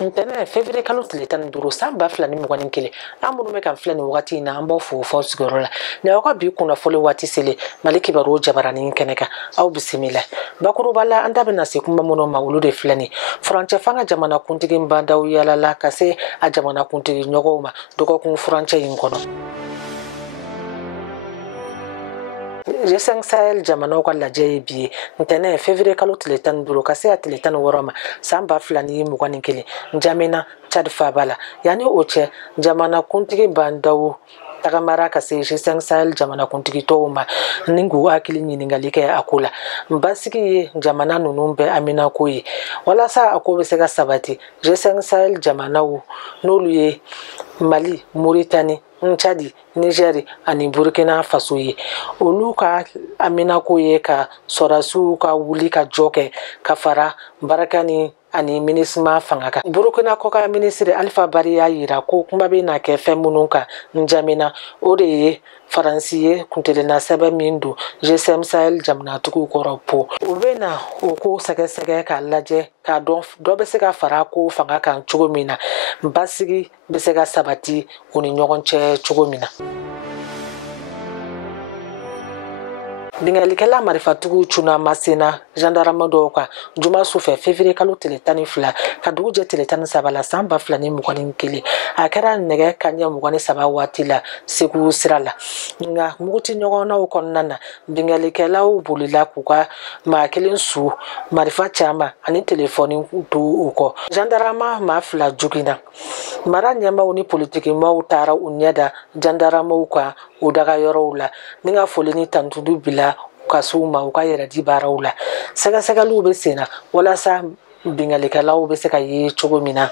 ntɛnɛ février kalo tile 15 san 2021 an minnu bɛ kan filɛ nin wagati in na an b'aw fo fɔ sigiyɔrɔ la ni aw ka bi kunnafoli waati selen mali kibaru jabaranin kɛnɛ kan aw bisimila bakuruba la an da bɛna se kuma minnu ma olu de filɛ nin furancɛ fanga jamana kuntigi bandaw yalala ka se a jamana kuntigi ɲɔgɔnw ma dɔgɔkun furancɛ in kɔnɔ G5 Sahel jamanaw ka lajɛ ye bi ye ntɛnɛ février kalo tile 15 ka se a tile 16 ma san 2021 Njamena Chad faba la yani o cɛ jamana kuntigi bandaw tagamara ka se G5 Sahel jamana kuntigi tɔw ma ni k'u hakili ɲiningali kɛ a ko la basigi ye jamana ninnu bɛɛ amina ko ye walasa a ko bɛ se ka sabati G5 Sahel jamanaw n'olu ye Mali, Mauritanie, Tchad, Niger ani Burkina Faso ye olu ka amina ko ye ka sɔrasiw ka wuli ka jɔ kɛ ka fara barakani ani minisma fanga kan Burkina ko ka ministre Alpha Bari y'a yira ko kuma bɛ na kɛ fɛn minnu kan Njamena o de ye Faransi ye kuntilenna sɛbɛn min don G5 Sahel jamanatigiw kɔrɔ po u bɛ na o ko sɛgɛsɛgɛ k'a lajɛ k'a dɔn dɔ bɛ se ka fara ko fanga kan cogo min na basigi bɛ se ka sabati u ni ɲɔgɔn cɛ cogo min na Bingalikɛla marifatigiw cunna Masina gendarme dɔw kan juma su fɛ février kalo tile 12 ka dugu jɛ tile 13 la san 2021 a kɛra nɛgɛ kaɲɛ 23 waati la Segu sira la nka muguti ɲɔgɔnnaw kɔnɔna na bingalikɛlaw bolila k'u ka maa kelen su marifa caman ani telefɔni to u kɔ gendarme maa 2 joginna mara ɲɛmaw ni politikimaw taara u ɲɛda gendarmew kan u daga yɔrɔw la ni ka foli ni tantudu bila ka s'u ma u ka yɛrɛ di baaraw la sɛgɛsɛgɛliw bɛ sen na walasa bingalikɛlaw bɛ se ka ye cogo min na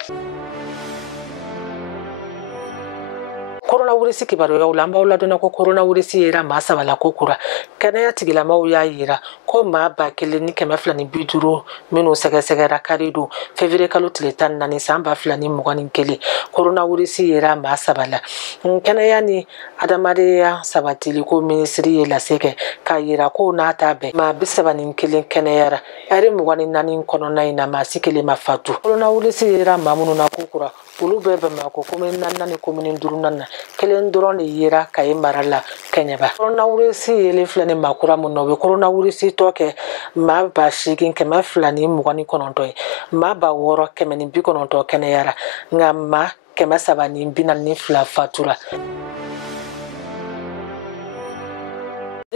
coronavirus kibaruyaw la an b'aw ladɔnna ko coronavirus yera maa 3 la ko kura kɛnɛya tigilamaw y'a yira ko maa 1250 minnu sɛgɛsɛgɛra kari don février kalo tile 14 san 2021 coronavirus yera maa 3 la kɛnɛya ni adamadenya sabatiliko minisiri ye lase kɛ k'a yira ko n'a ta bɛɛ maa 31 kɛnɛyara ɛri 24 kɔnɔna in na maa si kelen ma fatu coronavirus yera maa minnu na ko kura olu bɛɛ Bamakɔ commune 4 ni commune 5 na kelen dɔrɔn de yera Kaye mara la Kɛɲɛba coronavirus yelen filɛ ni maakura mun na o bɛ coronavirus tɔ kɛ maa 8,229 ye maa 6,190 kɛnɛyara nka maa 342 fatura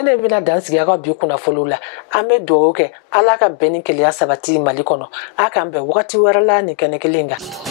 ne bɛna dansigi a ka bi kunnafoliw la an bɛ dugawu kɛ Ala ka bɛn ni kelenya sabati Mali kɔnɔ a k'an bɛn wagati wɛrɛ la ni kɛnɛ kelen kan